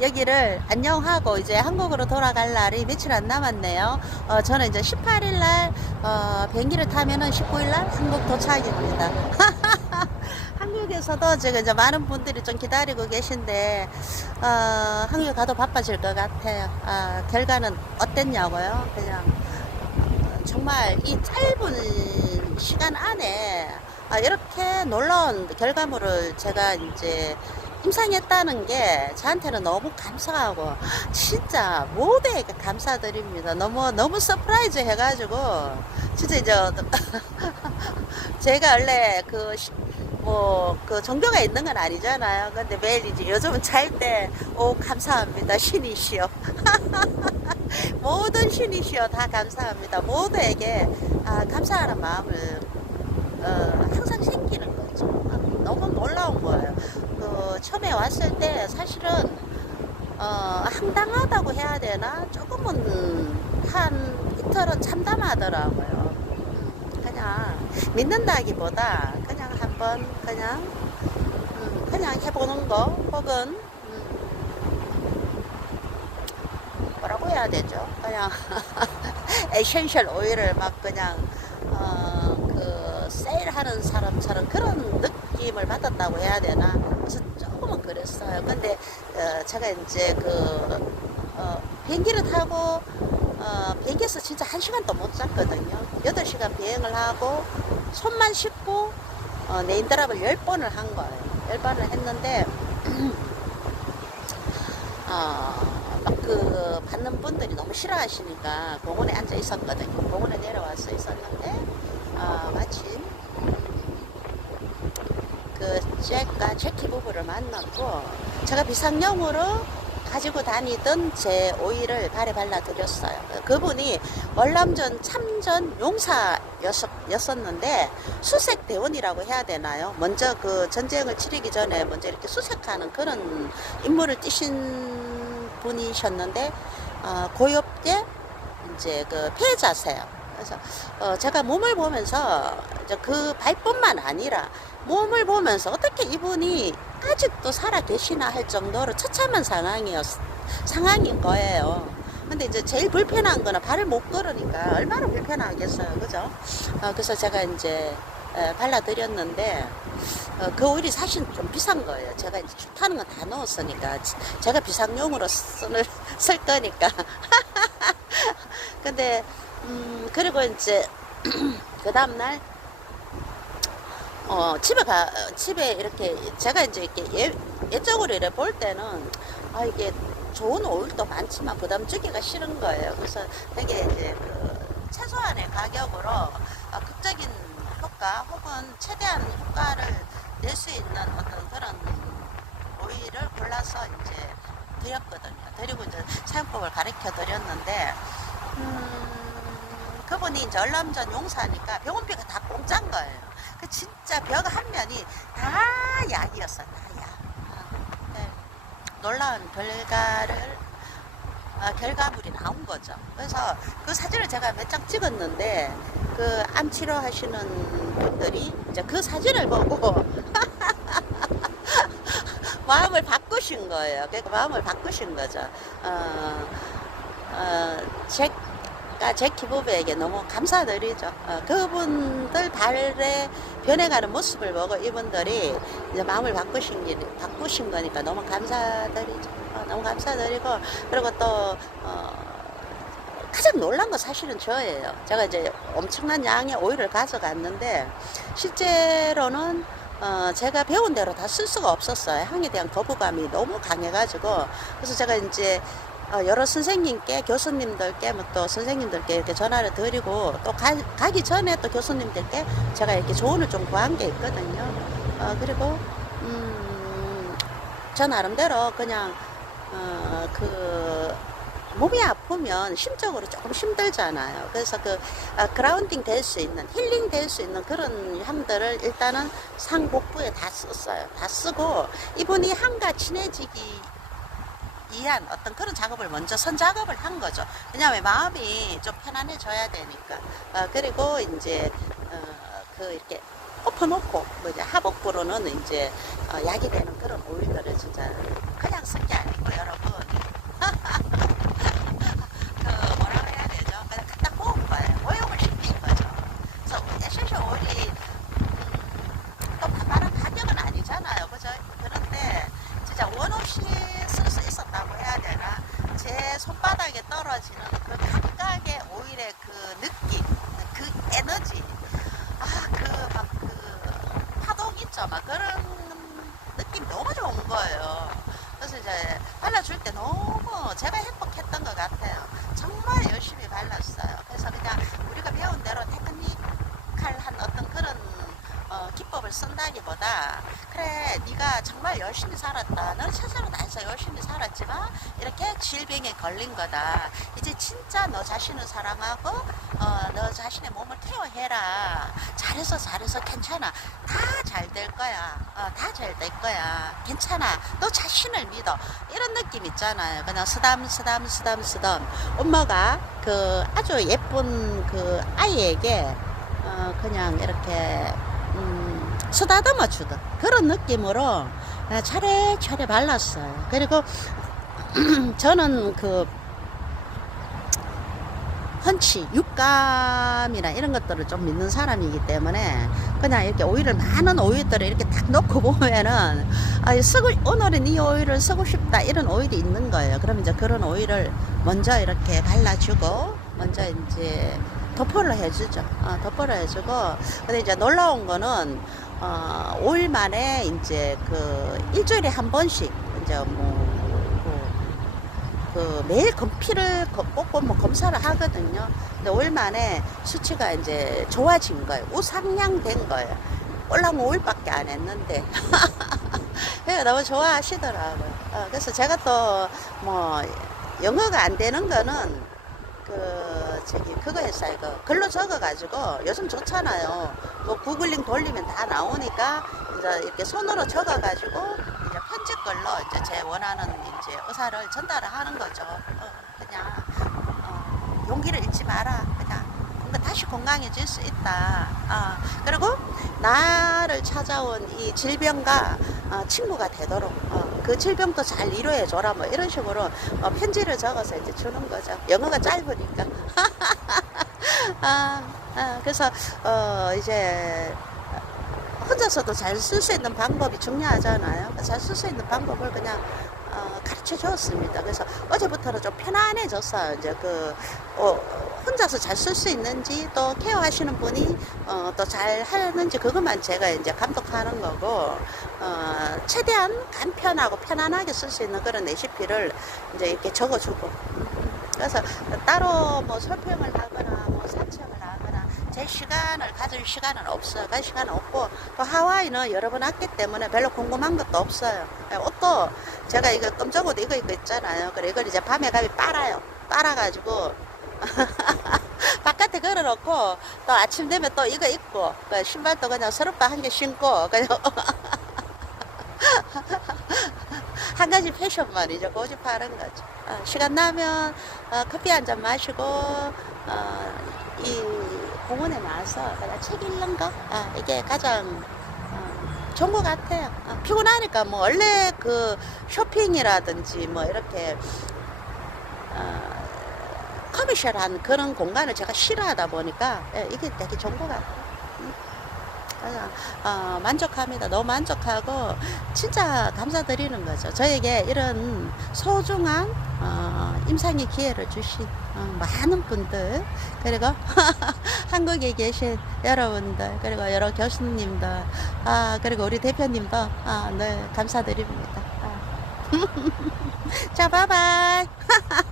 여기를 안녕하고 이제 한국으로 돌아갈 날이 며칠 안 남았네요. 어, 저는 이제 18일 날 어, 비행기를 타면은 19일 날 한국 도착입니다. 한국에서도 지금 이제 많은 분들이 좀 기다리고 계신데 어, 한국에 가도 바빠질 것 같아요. 아, 결과는 어땠냐고요? 그냥 어, 정말 이 짧은 시간 안에 아, 이렇게 놀라운 결과물을 제가 이제 임상했다는 게 저한테는 너무 감사하고 진짜 모두에게 감사드립니다. 너무 너무 서프라이즈 해가지고 진짜 이제 제가 원래 그 뭐그 종교가 있는 건 아니잖아요. 근데 매일 이제 요즘은 잘 때 오 감사합니다 신이시여 모든 신이시여 다 감사합니다. 모두에게 아, 감사하는 마음을 어, 항상 생기는 거죠. 너무 놀라운 거예요. 그 처음에 왔을 때 사실은 어, 황당하다고 해야 되나 조금은 한 이틀은 참담하더라고요. 음, 그냥 믿는다기보다 그냥 한번 그냥 음, 그냥 해보는 거 혹은 음, 뭐라고 해야 되죠? 그냥 에센셜 오일을 막 그냥 어, 그 세일하는 사람처럼 그런 느낌을 받았다고 해야 되나? 그랬어요. 근데 어, 제가 이제 그 어, 비행기를 타고 어, 비행기에서 진짜 한 시간도 못 잤거든요. 8시간 비행을 하고 손만 씻고 어, 네임드랍을 10번을 한 거예요. 10번을 했는데 어, 막그 받는 분들이 너무 싫어하시니까 공원에 앉아 있었거든요. 공원에 내려와서 있었는데 어, 마침 그 잭과 제키 부부를 만났고 제가 비상용으로 가지고 다니던 제 오일을 발에 발라드렸어요. 그분이 월남전 참전 용사였었는데 수색 대원이라고 해야 되나요? 먼저 그 전쟁을 치르기 전에 먼저 이렇게 수색하는 그런 임무를 띠신 분이셨는데 어, 고엽제 이제 그 피해자세요. 그래서 어, 제가 몸을 보면서 이제 그 발뿐만 아니라 몸을 보면서 어떻게 이분이 아직도 살아 계시나 할 정도로 처참한 상황이었 상황인 거예요. 근데 이제 제일 불편한 거는 발을 못 걸으니까 얼마나 불편하겠어요, 그죠? 어, 그래서 제가 이제 에, 발라드렸는데 어, 그 오일이 사실 좀 비싼 거예요. 제가 이제 좋다는 건 다 넣었으니까 지- 제가 비상용으로 쓸, 쓸 거니까. 근데 음, 그리고 이제 그 다음 날 어, 집에 가, 어, 집에 이렇게, 제가 이제 이렇게 예, 예적으로 이래 볼 때는, 아, 이게 좋은 오일도 많지만 부담 주기가 싫은 거예요. 그래서 되게 이제 그 최소한의 가격으로 어, 극적인 효과 혹은 최대한 효과를 낼 수 있는 어떤 그런 오일을 골라서 이제 드렸거든요. 드리고 이제 사용법을 가르쳐 드렸는데, 음, 그분이 얼람전 용사니까 병원비가 다 공짜인 거예요. 그 진짜 벽 한 면이 다 약이었어요. 다 약. 어, 네. 놀라운 결과를 어, 결과물이 나온 거죠. 그래서 그 사진을 제가 몇 장 찍었는데 그 암 치료하시는 분들이 이제 그 사진을 보고 마음을 바꾸신 거예요. 그러니까 마음을 바꾸신 거죠. 어, 어, 제 가제 기부부에게 너무 감사드리죠. 어, 그분들 발에 변해가는 모습을 보고 이분들이 이제 마음을 바꾸신 게 바꾸신 거니까 너무 감사드리죠. 어, 너무 감사드리고 그리고 또 어, 가장 놀란 건 사실은 저예요. 제가 이제 엄청난 양의 오일을 가져갔는데 실제로는 어, 제가 배운 대로 다 쓸 수가 없었어요. 향에 대한 거부감이 너무 강해가지고 그래서 제가 이제 어, 여러 선생님께 교수님들께 뭐 또 선생님들께 이렇게 전화를 드리고 또 가, 가기 전에 또 교수님들께 제가 이렇게 조언을 좀 구한 게 있거든요. 어, 그리고 음, 저 나름대로 그냥 어, 그 몸이 아프면 심적으로 조금 힘들잖아요. 그래서 그 아, 그라운딩 될 수 있는 힐링 될 수 있는 그런 향들을 일단은 상복부에 다 썼어요. 다 쓰고 이분이 향과 친해지기 위한 어떤 그런 작업을 먼저 선 작업을 한 거죠. 왜냐하면 마음이 좀 편안해져야 되니까. 어, 그리고 이제 어, 그 이렇게 엎어놓고 뭐 이제 하복부로는 이제 어, 약이 되는 그런 오일들을 진짜 그냥 쓴 게 아니고 쏟아지는 그 각각의 오일의 그 느낌, 그 에너지, 아, 그, 막, 그, 파동 있죠? 막 그런 느낌 너무 좋은 거예요. 그래서 이제 발라줄 때 너무 제가 행복했던 것 같아요. 정말 열심히 발랐어요. 그래서 그냥 우리가 배운 대로 테크니컬한 어떤 그런 어, 기법을 쓴다기보다 그래 네가 정말 열심히 살았다 너는 최선을 다해서 열심히 살았지만 이렇게 질병에 걸린 거다 진짜 너 자신을 사랑하고 어, 너 자신의 몸을 케어해라. 잘해서 잘해서 괜찮아. 다 잘 될 거야. 어, 다 잘 될 거야. 괜찮아. 너 자신을 믿어. 이런 느낌 있잖아요. 그냥 쓰담 쓰담 쓰담 쓰담. 엄마가 그 아주 예쁜 그 아이에게 어, 그냥 이렇게 음, 쓰다듬어 주던 그런 느낌으로 어, 차례차례 발랐어요. 그리고 저는 그 헌치, 육감이나 이런 것들을 좀 믿는 사람이기 때문에 그냥 이렇게 오일을 많은 오일들을 이렇게 딱 놓고 보면은 아, 쓰고 오늘은 이 오일을 쓰고 싶다 이런 오일이 있는 거예요. 그럼 이제 그런 오일을 먼저 이렇게 발라주고 먼저 이제 도포를 해주죠. 어, 도포를 해주고 근데 이제 놀라운 거는 어, 5일 만에 이제 그 일주일에 한 번씩 이제 뭐 그, 그 매일 검피를 거- 꼭꼭 뭐 검사를 하거든요. 근데 5일 만에 수치가 이제 좋아진 거예요. 우상향된 거예요. 올라면 5일밖에 안 했는데. 그래서 너무 좋아하시더라고요. 어, 그래서 제가 또 뭐 영어가 안 되는 거는 그 저기 그거 했어요. 그 글로 적어가지고 요즘 좋잖아요. 뭐 구글링 돌리면 다 나오니까 이제 이렇게 손으로 적어가지고 편집글로 이제 제 원하는 이제 의사를 전달을 하는 거죠. 어, 그냥 어, 용기를 잃지 마라. 그냥 뭔가 다시 건강해질 수 있다. 아, 그리고 나를 찾아온 이 질병과 어, 친구가 되도록 어, 그 질병도 잘 이루어 줘라 뭐 이런 식으로 어, 편지를 적어서 이제 주는 거죠. 영어가 짧으니까. 아, 아, 그래서 어, 이제 혼자서도 잘 쓸 수 있는 방법이 중요하잖아요. 잘 쓸 수 있는 방법을 그냥 어, 가르쳐 줬습니다. 그래서 어제부터는 좀 편안해졌어요. 이제 그 어, 혼자서 잘 쓸 수 있는지 또 케어하시는 분이 어, 또 잘 하는지 그것만 제가 이제 감독하는 거고 어, 최대한 간편하고 편안하게 쓸 수 있는 그런 레시피를 이제 이렇게 적어주고 그래서 따로 뭐 설명을 하거나 제 시간을 가질 시간은 없어요. 가질 시간은 없고 또 하와이는 여러 번 왔기 때문에 별로 궁금한 것도 없어요. 예, 옷도 제가 이거 검정 옷 이거 입고 있잖아요. 그래 이걸 이제 밤에 가면 빨아요. 빨아가지고 바깥에 걸어놓고 또 아침 되면 또 이거 입고 그 신발도 그냥 서랍바 한 개 신고 그냥 한 가지 패션만 이제 고집 하는 거죠. 어, 시간 나면 어, 커피 한 잔 마시고 어, 이 공원에 나와서 그냥 책 읽는 거 아, 이게 가장 어, 좋은 것 같아요. 어, 피곤하니까 뭐 원래 그 쇼핑이라든지 뭐 이렇게 어, 커미셜한 그런 공간을 제가 싫어하다 보니까 예, 이게 되게 좋은 것 같아요. 음. 그래서 어, 만족합니다. 너무 만족하고 진짜 감사드리는 거죠. 저에게 이런 소중한 어, 임상의 기회를 주신 어, 많은 분들 그리고 한국에 계신 여러분들 그리고 여러 교수님들 아 그리고 우리 대표님도 아, 늘 감사드립니다. 아. 자 바이바이